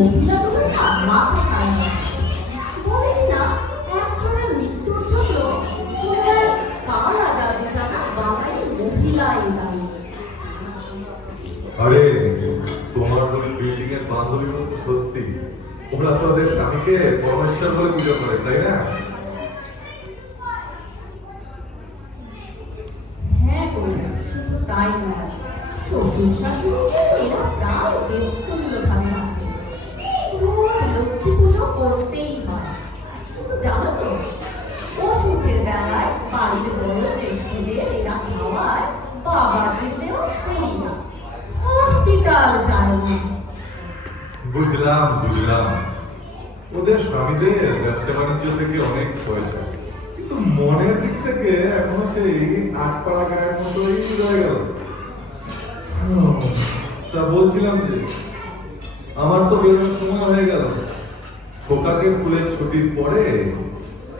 মহিলাগুলোর না মাথা খারাপ আছে। বলে কিনা একজনের মৃত্যুর জন্য কালা জাদু জানা বাঙালি মহিলা দাঁড়িয়ে। আরে তোমার ওই বেজিং এর বান্ধবীগুলো তো সত্যি, ওরা তো ওদের স্বামীকে পরমেশ্বর বলে পুজো করে, তাই না? হ্যাঁ গো, শুধু তাই নয়, শ্বশুর শাশুড়িকে এরা প্রায় দেবতুল্য ভাবে রাখে। রোজ লক্ষ্মী পুজো করতেই হয়। কিন্তু জানো তো, অসুখের বেলায় বাড়ির বয়োজ্যেষ্ঠদের এরা খাওয়ায় বাবাজির দেওয়া পুরি না, হসপিটাল যায় না। বুঝলাম বুঝলাম, ওদের স্বামীদের ব্যবসা বাণিজ্য থেকে অনেক পয়সা, কিন্তু মনের দিক থেকে এখনো সেই আটপাড়া গায়ের মতোই রয়ে গেল। তা বলছিলাম যে আমার তো বেরোনোর সময় হয়ে গেল। খোকাকে স্কুলের ছুটির পরে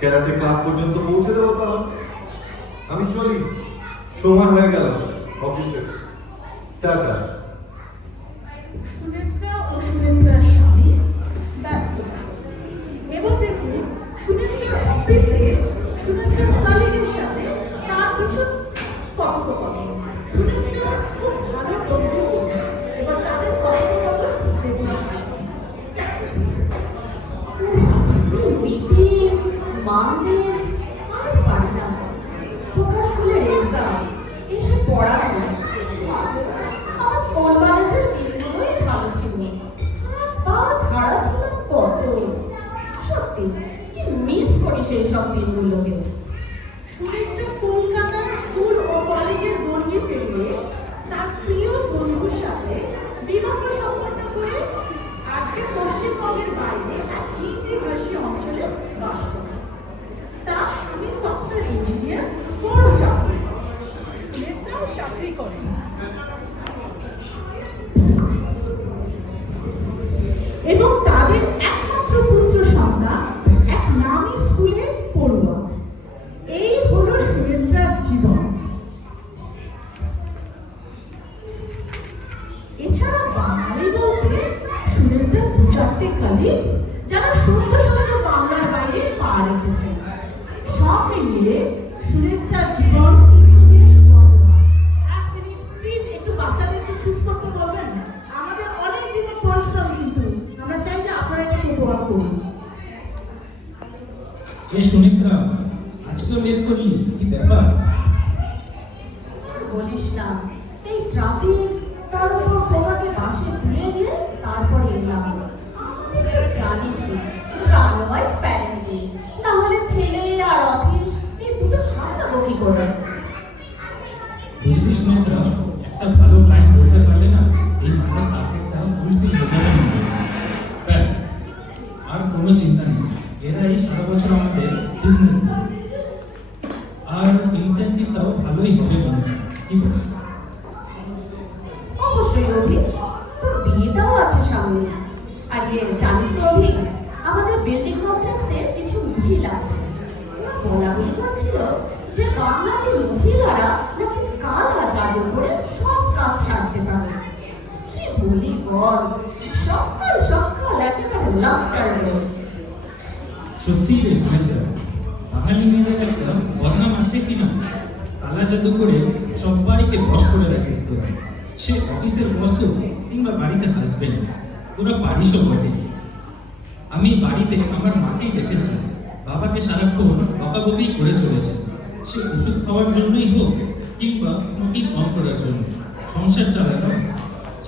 ক্যারাটে ক্লাস পর্যন্ত পৌঁছে দেবো, তাহলে আমি চলি, সময় হয়ে গেল অফিসে। টাটা। সুনেত্রা ও সুনেত্রার স্বামী ব্যস্ত। এবার দেখুন সুনেত্রার অফিসে সুনেত্রার কলিগের সাথে তার কিছু কথোপকথন। সুনেত্রার খুব ভালো বন্ধু, এবার তাদের কথোপকথন দেখুন। মিটিং মানদের আর পারি না। খোকা স্কুলের এক্সাম, এসে পড়ানো। আমার স্কুল কলেজের দিনগুলোই ভালো ছিল, হাত পা ছাড়া ছিল কত। সত্যি কি মিস করি সেই সব দিনগুলোকে। সুনেত্রা কলকাতার স্কুল ও কলেজের গণ্ডি পেরিয়ে তার প্রিয় বন্ধুর সাথে বিবাহ সম্পন্ন করে আজকে পশ্চিমবঙ্গের বাইরে এক হিন্দিভাষী অঞ্চলে বাস করে। তার স্বামী সফটওয়্যার ইঞ্জিনিয়ার, বড় চাকরি। সুনেত্রাও চাকরি করে। এবং তাদের একমাত্র পুত্র সন্তান এক নামী স্কুলে পড়ুয়া। এই হলো সুনেত্রার জীবন। এছাড়া বাঙালি বলতে সুনেত্রার দু চারটে কলিগ যারা সত্য সত্য বাংলার বাইরে পা রেখেছে। সব মিলিয়ে সুনেত্রার জীবন কিন্তু বেশ চমৎকার। এক মিনিট প্লিজ, একটু বাচ্চাদেরকে চুপ করতে বলবেন। আমাদের অনেক দিনের পরিশ্রম, কিন্তু আমরা চাই যে আপনারা একটু উপভোগ করুন। এই সুমিত্রা, আজকেও লেট করলি, কি ব্যাপার? বলিস না, এই ট্রাফিক, তার উপর খোকাকে বাসে তুলে দিয়ে তারপরে এলাম। আমাদের তো জানিসই, ট্রানওয়াইজ প্যারেন্টিং, না হলে ছেলে আর অফিস এই দুটো সামলাবো কি করে? বুঝলি সুমিত্রা, একটা ভালো ক্লায়েন্ট ধরতে পারলে না, এই মাথার টার্গেটটা ফুলফিল হতে পারে। ব্যাস, আর কোনো চিন্তা নেই। এরা এই সারা বছর আমাদের বিজনেস আর ইনসেন্টিভটাও ভালোই হবে মনে হয়। কি বল? অবশ্যই অভি, তোর বিয়েটাও আছে সামনে। আর জানিস তো অভি, আমাদের বিল্ডিং কমপ্লেক্সের কিছু মহিলা আছে, ওরা বলাবলি করছিল যে বাঙালি মহিলারা নাকি কালা জাদু করে সব কাজ ছাড়তে পারে। কি বলি বল, সকাল সকাল একেবারে লাফটার রেস। সত্যিই রে সুমিত্রা, বাঙালি মেয়েদের একটা বদনাম আছে কিনা, কালা জাদু করে সবাইকে বশ করে রাখিস তোরা। সে অফিসের বস হোক কিংবা বাড়িতে হাজবেন্ড, তোরা পারিসও বটে। আমি বাড়িতে আমার মাকেই দেখেছি, বাবাকে সারাক্ষণ বকাবকি করে চলেছে। সে ওষুধ খাওয়ার জন্যই হোক কিংবা স্মোকিং কম করার জন্য, সংসার চালানো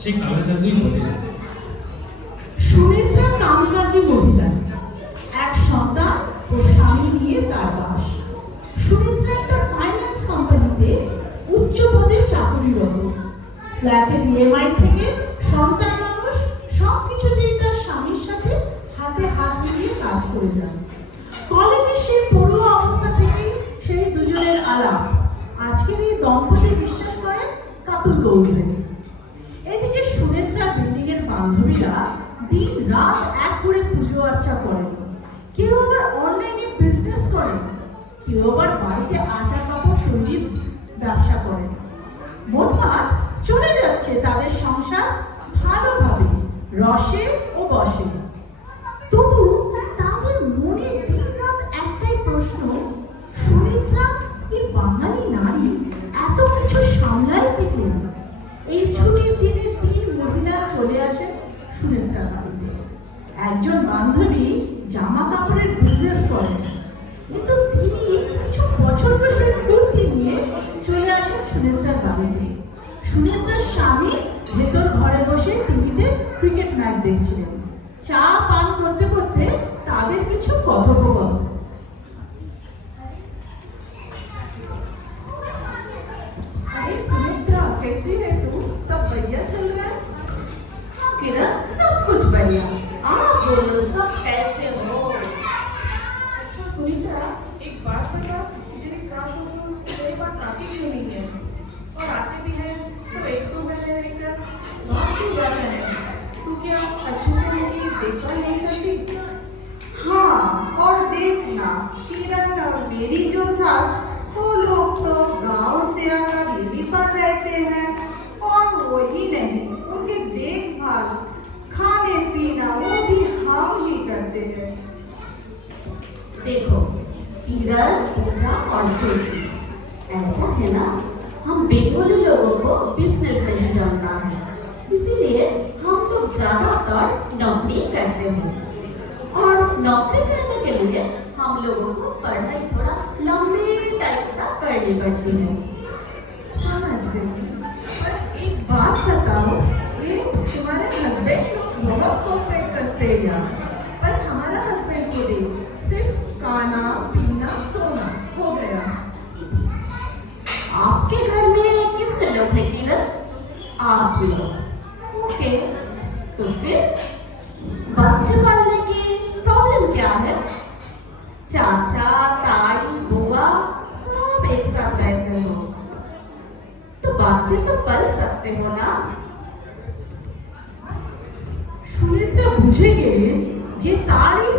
সে কালা জাদুই বলে। সুনেত্রা কামকাজী মহিলা, এক সন্তান ও স্বামী নিয়ে তার বাস। সুনেত্রা একটা ফাইন্যান্স কোম্পানিতে উচ্চ পদে চাকরিরত। ফ্ল্যাটের ইএমআই থেকে সন্তান মানুষ সবকিছুতেই তার স্বামীর সাথে হাতে হাত মিলিয়ে কাজ করে যান। কলেজে সে পড়ুয়া অবস্থা থেকেই সেই দুজনের আলাপ। আজকের এই দম্পতি বিশ্বাস করেন কাপল গোলসে। এদিকে সুনেত্রা বিল্ডিং এর বান্ধবীরা দিন রাত এক করে পুজো আর্চা করেন। কেউ আবার অনলাইনে বিজনেস করেন, কেউ আবার বাড়িতে আচার কাপড় তৈরির ব্যবসা করেন। মোটমাট চলে যাচ্ছে তাদের সংসার ভালোভাবে। রসে ও বসে। তবু তাদের মনে দিনরাত একটাই প্রশ্ন, সুমিত্রা এই বাঙালি নারী এত কিছু সামলায় কি করে? এই ছুটির দিনে 3 মহিলা চলে আসে সুমিত্রার বাড়িতে। একজন বান্ধবী জামা কাপড়ের বিজনেস করেন, কিন্তু তিনি কিছু পছন্দসই কুর্তি নিয়ে চলে আসেন সুমিত্রার বাড়িতে। সুমিত্রার স্বামী ভেতর ঘরে বসে টিভিতে ক্রিকেট ম্যাচ দেখছিলেন। চা পান করতে করতে তাদের কিছু কথোপকথন। अरे सुमित्रा, कैसी है तू? सब बढ़िया चल रहा है? हाँ किरण, सब कुछ बढ़िया। आप बोलो, सब कैसे हो? अच्छा सुमित्रा, एक बात बता, तेरी सास ससुर तेरे पास आती क्यों नहीं है? और आते भी हैं तो 1-2 महीने रहकर भाग क्यों जाते हैं? तू क्या अच्छे से उनकी देखभाल नहीं करती? हाँ, और देखना, किरण और मेरी जो सास, वो लोग तो गांव से आकर यहीं पर रहते हैं, और वही नहीं, उनकी देखभाल, खाने पीना वो भी हम ही करते हैं। देखो किरण, पूजा और ज्योति, ऐसा है ना, हम बेंगोली लोगों को बिजनेस नहीं जमता है, इसीलिए हम लोग ज्यादातर नौकरी करते हैं। और नौकरी करने के लिए हम लोगों को पढ़ाई थोड़ा लंबे टाइम तक करनी पड़ती है। समझ गई। पर एक बात बताओ, ये तुम्हारे हस्बैंड बहुत कोऑपरेट करते हैं यार, पर हमारा हस्बैंड को देख, सिर्फ खाना पीना सोना हो गया। आपके घर में कितने लोग हैं किरण? 8 लोग। ओके, तो फिर बच्चे पालने की प्रॉब्लम क्या है? चाचा, ताई, बुआ सब एक साथ रहते हो, तो बच्चे तो पल सकते हो ना? সুমিত্রা বুঝে গেলেন যে তার এই